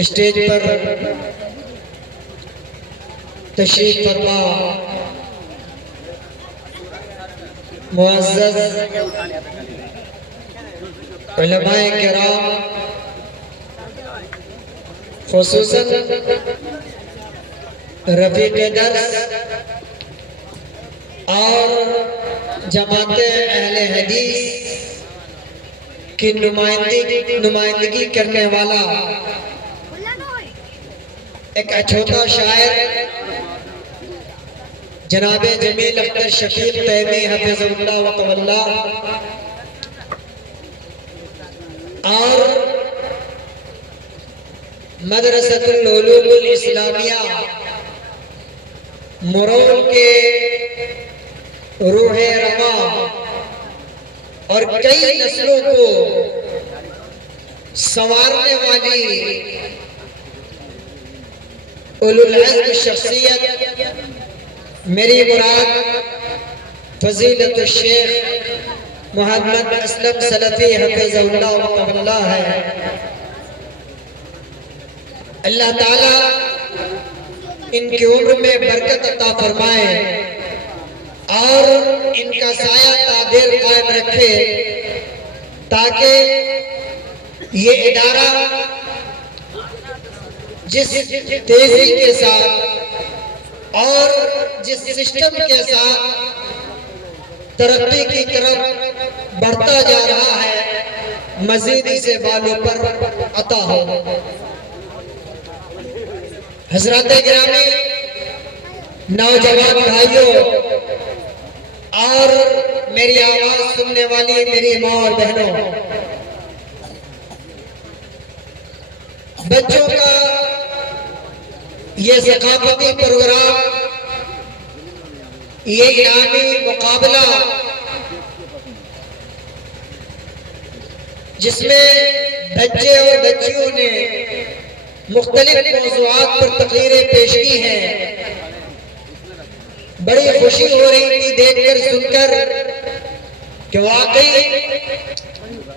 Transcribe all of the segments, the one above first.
Stage پر تشریف فرما معزز علماء کرام، خصوصاً رفیق درس اور جماعت اہل حدیث کی نمائندگی کرنے والا ایک اچھوتا شاعر جناب جمیل اختر شفیق تیمی حفظ اللہ و طولہ، اور مدرسۃ العلوم الاسلامیہ مرول کے روح رواں اور کئی نسلوں کو سنوارنے والی اولو العزم شخصیت میری مراد فضیلت الشیخ محمد اسلم سلفی حفظ اللہ و طولہ ہے۔ اللہ تعالیٰ ان کی عمر میں برکت عطا فرمائے اور ان کا سایہ تا دیر قائم رکھے، تاکہ یہ ادارہ جس تیزی کے ساتھ اور جس سسٹم کے ساتھ ترقی کی طرف بڑھتا جا رہا ہے، مزید اسے بالوں پر عطا ہو۔ حضرات گرامی، نوجوان بھائیوں اور میری آواز سننے والی میری ماں اور بہنوں، بچوں کا یہ ثقافتی پروگرام، یہ انعامی مقابلہ جس میں بچے اور بچیوں نے مختلف موضوعات پر تقریریں پیش کی ہیں، بڑی خوشی ہو رہی تھی دیکھ کر سن کر کہ واقعی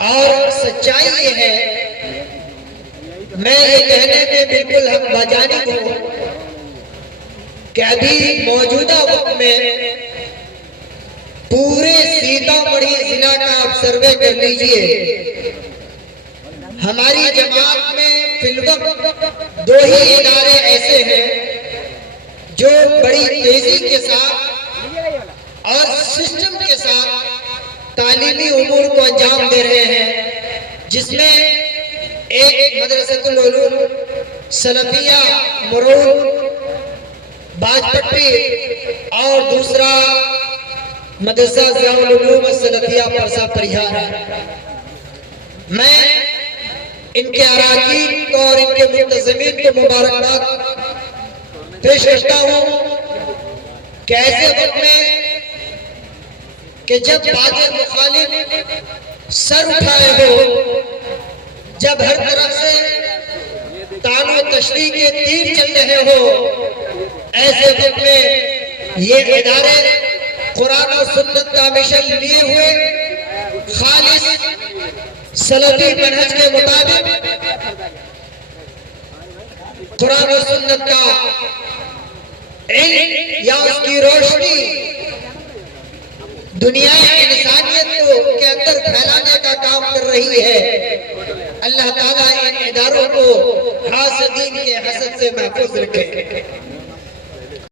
اور سچائی یہ ہے، میں یہ کہنے میں بالکل حق بجانب ہوں کہ ابھی موجودہ وقت میں پورے سیتامڑھی ضلع کا آپ سروے کر لیجئے، ہماری جماعت میں فی الوقت 2 ہی ادارے ایسے ہیں جو بڑی تیزی کے ساتھ اور سسٹم کے ساتھ تعلیمی امور کو انجام دے رہے ہیں، جس میں ایک مدرسۃ العلوم سلفیہ مرول باج پٹی اور دوسرا مدرسہ ضیاء العلوم سلفیہ پرسا پریہار ہے۔ میں ان کے اراکین کو اور ان کے منتظمین کو مبارکباد پیش کرتا ہوں کہ ایسے وقت میں کہ جب باز مخالف سر اٹھائے ہو، جب ہر طرف سے طعن و تشریح کے تیر چل رہے ہو، ایسے وقت میں یہ ادارے قرآن و سنت کا مشن لیے ہوئے خالص سلفی منہج کے مطابق قرآن و سنت کا علم یا اس کی روشنی دنیا انسانیت کے اندر پھیلانے کا کام کر رہی ہے۔ اللہ تعالیٰ ان اداروں کو حاسدین کے حسد سے محفوظ رکھے۔